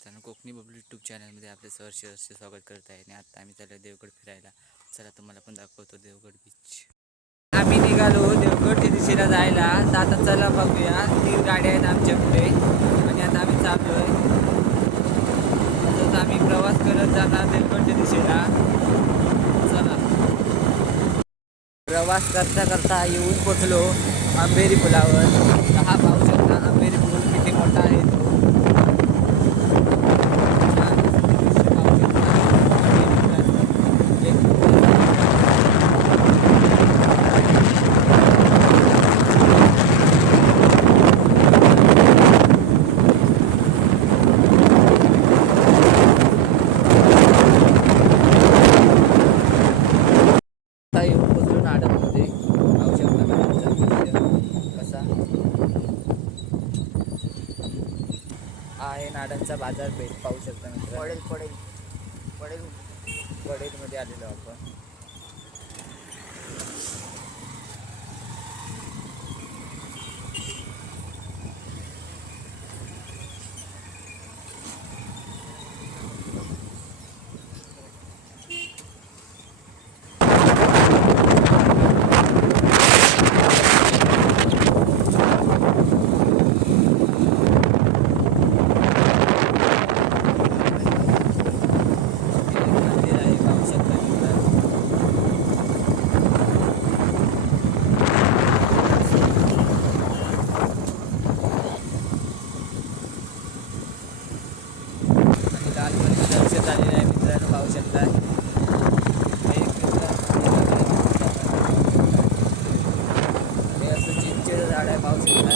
मित्रांनो, कोकणी बबलू यूट्यूब चॅनलमध्ये आपले सहर्ष स्वागत करत आहे. आणि आता आम्ही चाललो देवगड फिरायला. चला तुम्हाला पण दाखवतो देवगड बीच. आम्ही निघालो देवगडच्या दिशेला जायला. तर आता चला बघूया, 3 गाड्या आहेत आमच्याकडे आणि आता आम्ही चाललोय. तसंच आम्ही प्रवास करत जाणार देवगडच्या दिशेला. चला, प्रवास करता करता येऊन पोचलो अंबेरी पुलावर. हा पाहू शकता अंबेरी पूल किती मोठा आहे तो. येऊन पोचलो नाडमध्ये. पाहू शकता कसा हा आहे नाडांचा बाजारपेठ. पाहू शकता मित्र. पडेल मध्ये आलेलो आपण. आलेलं आहे मित्रांनो, पाहू शकता. हे असं चिंचेचं झाड आहे, पाहू शकता.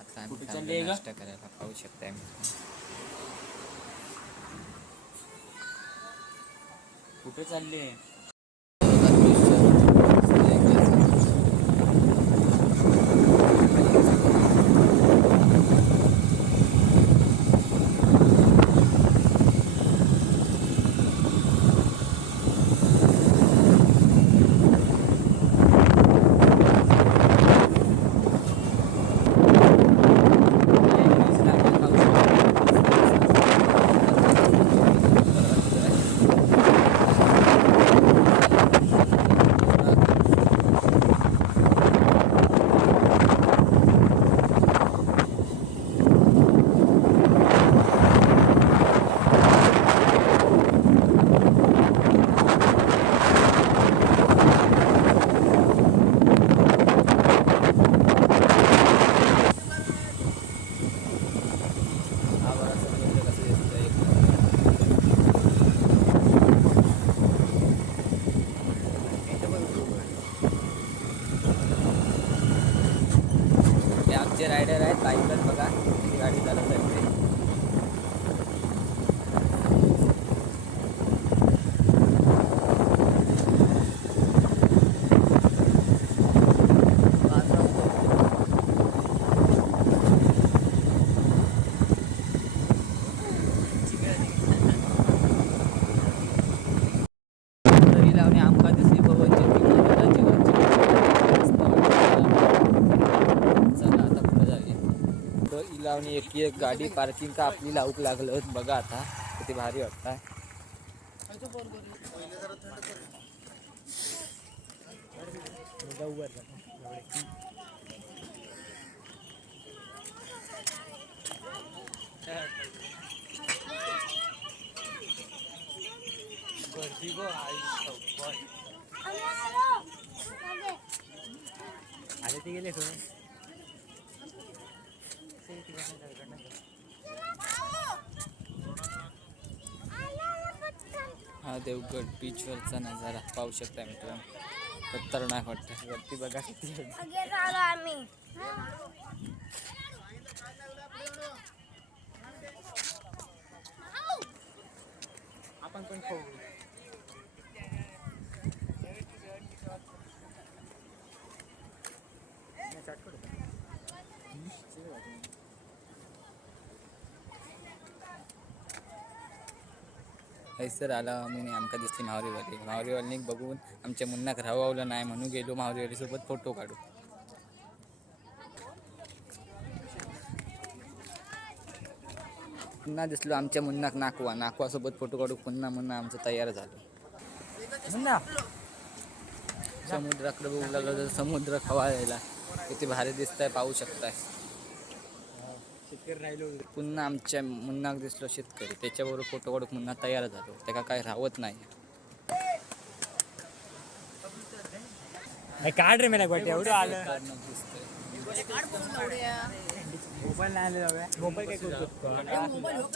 आता आम्ही नाश्ता करायला. पाहू शकता कुठे चालले? आमचे रायडर आहेत, बाईकर बघा गाडी चालवत आहे. तरी लावणे आमका दिसली लावणी एक गाडी पार्किंग का आपली लावूक लागलं. बघा आता किती भारी वाटतं. आले ते गेले हा देवगड बीचवरचा नजारा पाहू शकता मित्रांनो. खतरनाक वाटतं. वरती बघा किती आपण पण खाऊ. हैसर आला आम्ही आमका दिसली मावरीवाली बघून आमच्या मुन्नाक राहवलं नाही म्हणून गेलो मावरीवाली सोबत फोटो काढू. पुन्हा दिसलो आमच्या मुन्नाक नाकवा सोबत फोटो काढू पुन्हा आमचं तयार झालं. समुद्राकडे बघू लागलं तर समुद्र खवाळलेला किती भारी दिसतंय पाहू शकताय. पुन्हा आमच्या मुन्नाक दिसलो शेतकरी त्याच्याबरोबर फोटो काढून पुन्हा तयार झालो. त्याला काय राहत नाही. काढ रे मला गोट्या एवढं आलं. दिसतंय मोबाईल नाही आले मोबाईल काय करतो